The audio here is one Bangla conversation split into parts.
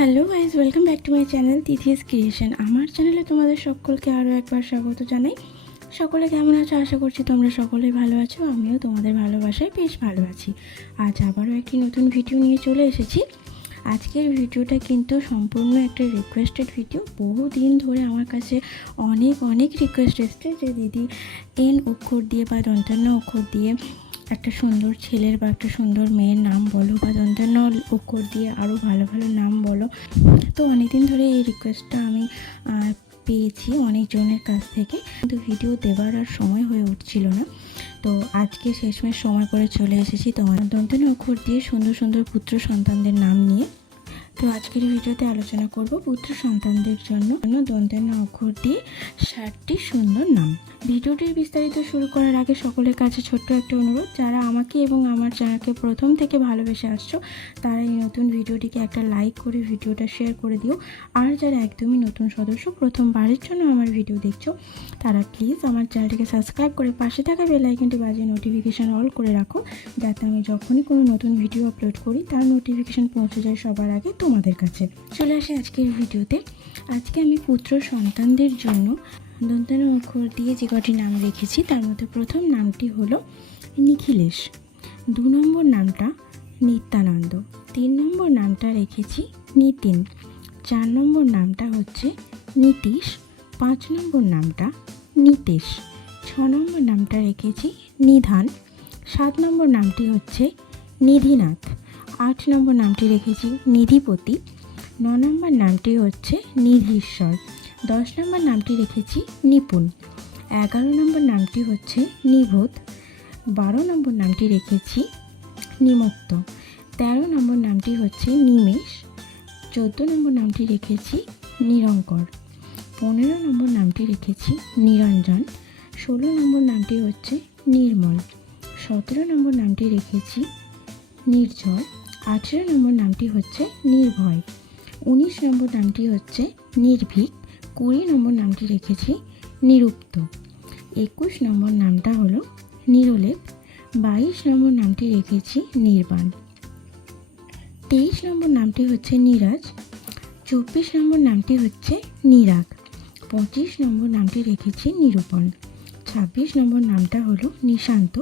Hello guys, welcome back to my channel তিথিস creation. আমার চ্যানেলে তোমাদের সকলকে আরও একবার স্বাগত জানাই। সকলে কেমন আছো? আশা করছি তোমরা সকলেই ভালো আছো। আমিও তোমাদের ভালোবাসায় বেশ ভালো আছি। আজ আবারও একটি নতুন ভিডিও নিয়ে চলে এসেছি। আজকের ভিডিওটা কিন্তু সম্পূর্ণ একটা রিকোয়েস্টেড ভিডিও। বহুদিন ধরে আমার কাছে অনেক রিকোয়েস্ট এসছে যে দিদি এন অক্ষর দিয়ে বা দন্তান্ন অক্ষর দিয়ে একটা সুন্দর ছেলের বা একটা সুন্দর মেয়ের নাম বলো, বা দন্তান্ন অক্ষর দিয়ে আরও ভালো ভালো নাম বলো। তো অনেকদিন ধরে এই রিকোয়েস্টটা আমি পেয়েছি অনেকজনের কাছ থেকে, কিন্তু ভিডিও দেওয়ার আর সময় হয়ে উঠছিল না। তো আজকে শেষমেশ সময় করে চলে এসেছি তোমার দন্তান্ন অক্ষর দিয়ে সুন্দর সুন্দর পুত্র সন্তানদের নাম নিয়ে। তো আজকের ভিডিওতে আলোচনা করব পুত্র সন্তানদের জন্য দন্তান্ন অক্ষর দিয়ে 60টি সুন্দর নাম। ভিডিওটির বিস্তারিত শুরু করার আগে সকলের কাছে ছোট্ট একটা অনুরোধ, যারা আমাকে এবং আমার চ্যানেলকে প্রথম থেকে ভালোবেসে আসছো তারা এই নতুন ভিডিওটিকে একটা লাইক করে ভিডিওটা শেয়ার করে দিও। আর যারা একদমই নতুন সদস্য, প্রথমবারের জন্য আমার ভিডিও দেখছো, তারা প্লিজ আমার চ্যানেলটিকে সাবস্ক্রাইব করে পাশে থাকা বেল আইকনটি বাজিয়ে নোটিফিকেশান অল করে রাখো, যাতে আমি যখনই কোনো নতুন ভিডিও আপলোড করি তার নোটিফিকেশান পৌঁছে যায় সবার আগে তোমাদের কাছে। চলে আসি আজকের ভিডিওতে। আজকে আমি পুত্র সন্তানদের জন্য দন্তান্ন অক্ষর দিয়ে যে কটি নাম রেখেছি তার মধ্যে প্রথম নামটি হলো নিখিলেশ, 2 নম্বর নামটা নিত্যানন্দ, 3 নম্বর নামটা রেখেছি নিতিন, 4 নম্বর নামটা হচ্ছে নীতিশ, 5 নম্বর নামটা নিতেশ, 6 নম্বর নামটা রেখেছি নিধান, 7 নম্বর নামটি হচ্ছে নিধিনাথ, 8 নম্বর নামটি রেখেছি নিধিপতি, 9 নম্বর নামটি হচ্ছে নিধীশ্বর, 10 নম্বর নামটি রেখেছি নিপুণ, 11 নম্বর নামটি হচ্ছে নিবোধ, 12 নম্বর নামটি রেখেছি নিমত্ত, 13 নম্বর নামটি হচ্ছে নিমেষ, 14 নম্বর নামটি রেখেছি নিরঙ্কর, 15 নম্বর নামটি রেখেছি নিরঞ্জন, 16 নম্বর নামটি হচ্ছে নির্মল, 17 নম্বর নামটি রেখেছি নির্ঝর, 18 নম্বর নামটি হচ্ছে নির্ভয়, 19 নম্বর নামটি হচ্ছে নির্ভীক, 20 নম্বর নামটি রেখেছি নিরুক্ত, 21 নম্বর নামটা হলো নিরলেপ, 22 নম্বর নামটি রেখেছি নির্বাণ, 23 নম্বর নামটি হচ্ছে নিরাজ, 24 নম্বর নামটি হচ্ছে নিরাগ, 25 নম্বর নামটি রেখেছি নিরূপণ, 26 নম্বর নামটা হলো নিশান্ত,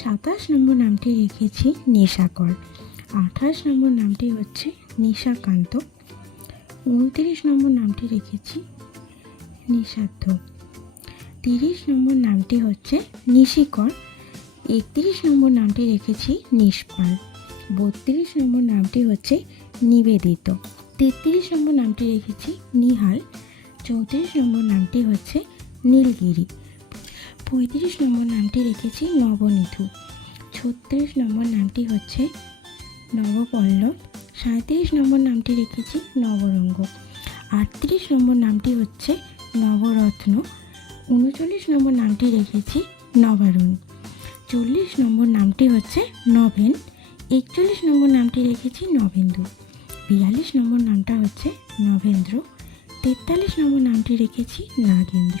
27 নম্বর নামটি রেখেছি নিশাকর, 28 নম্বর নামটি হচ্ছে নিশাকান্ত, 29 নম্বর নামটি রেখেছি নিষাদ্ধ, 30 নম্বর নামটি হচ্ছে নিশিকর, 31 নম্বর নামটি রেখেছি নিষ্পাল, 32 নম্বর নামটি হচ্ছে নিবেদিত, 33 নম্বর নামটি রেখেছি নিহাল, 34 নম্বর নামটি হচ্ছে নীলগিরি, 35 নম্বর নামটি রেখেছি নবনীথু, 36 নম্বর নামটি হচ্ছে নবপল্লব, 37 নম্বর নামটি রেখেছি নবরঙ্গ, 38 নম্বর নামটি হচ্ছে নবরত্ন, 39 নম্বর নামটি রেখেছি নবারুণ, 40 নম্বর নামটি হচ্ছে নভেন, 41 নম্বর নামটি রেখেছি নবেন্দু, 42 নম্বর নামটা হচ্ছে নভেন্দ্র, 43 নম্বর নামটি রেখেছি নাগেন্দ্র,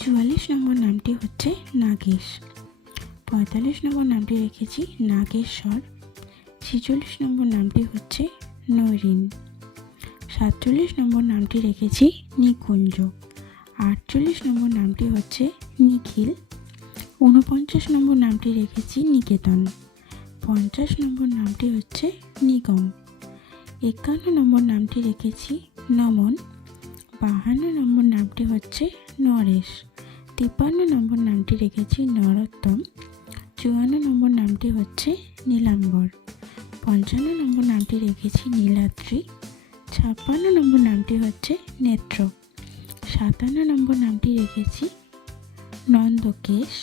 44 নম্বর নামটি হচ্ছে নাগেশ, 45 নম্বর নামটি রেখেছি নাগেশ্বর, 46 নম্বর নামটি হচ্ছে নরিন, 47 নম্বর নামটি রেখেছি নিকুঞ্জ, 48 নম্বর নামটি হচ্ছে নিখিল, 49 নম্বর নামটি রেখেছি নিকেতন, 50 নম্বর নামটি হচ্ছে নিগম, 51 নম্বর নামটি রেখেছি নমন, 52 নম্বর নামটি হচ্ছে নরেশ, 53 নম্বর নামটি রেখেছি নরোত্তম, 54 নম্বর নামটি হচ্ছে নীলাম্বর, 55 নম্বর নামটি রেখেছি নীলাদ্রি, 56 নম্বর নামটি হচ্ছে নেত্র, 57 নম্বর নামটি রেখেছি নন্দকেশ,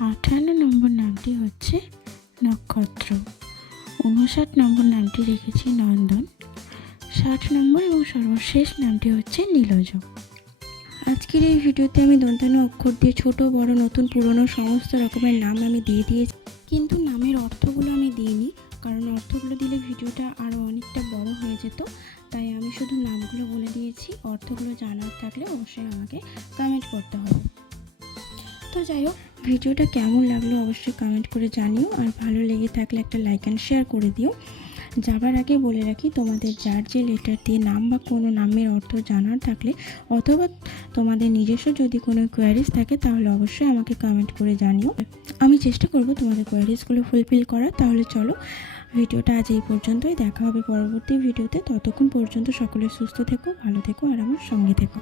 58 নম্বর নামটি হচ্ছে নক্ষত্র, 59 নম্বর নামটি রেখেছি নন্দন, 60 নম্বর এবং সর্বশেষ নামটি হচ্ছে নীলজ। আজকের এই ভিডিওতে আমি দন্তান্ন অক্ষর দিয়ে ছোট বড় নতুন পুরনো সমস্ত রকমের নাম আমি দিয়ে দিয়েছি, কিন্তু নামের অর্থগুলো আমি দিইনি, কারণ অর্থগুলো দিলে ভিডিওটা আরও অনেকটা বড় হয়ে যেত। তাই আমি শুধু নামগুলো বলে দিয়েছি। অর্থগুলো জানার থাকলে অবশ্যই আমাকে কমেন্ট করতে হবে। তো যাই হোক, ভিডিওটা কেমন লাগলো অবশ্যই কমেন্ট করে জানিও, আর ভালো লেগে থাকলে একটা লাইক অ্যান্ড শেয়ার করে দিও। যাবার আগে বলে রাখি, তোমাদের যার যে লেটার দিয়ে নাম বা কোনো নামের অর্থ জানার থাকলে অথবা তোমাদের নিজস্ব যদি কোনো কোয়ারিজ থাকে তাহলে অবশ্যই আমাকে কমেন্ট করে জানিও। আমি চেষ্টা করব তোমাদের কোয়ারিজগুলো ফুলফিল করার। তাহলে চলো, ভিডিওটা আজ এই পর্যন্তই। দেখা হবে পরবর্তী ভিডিওতে। ততক্ষণ পর্যন্ত সকলে সুস্থ থেকো, ভালো থেকো আর আমার সঙ্গে থেকো।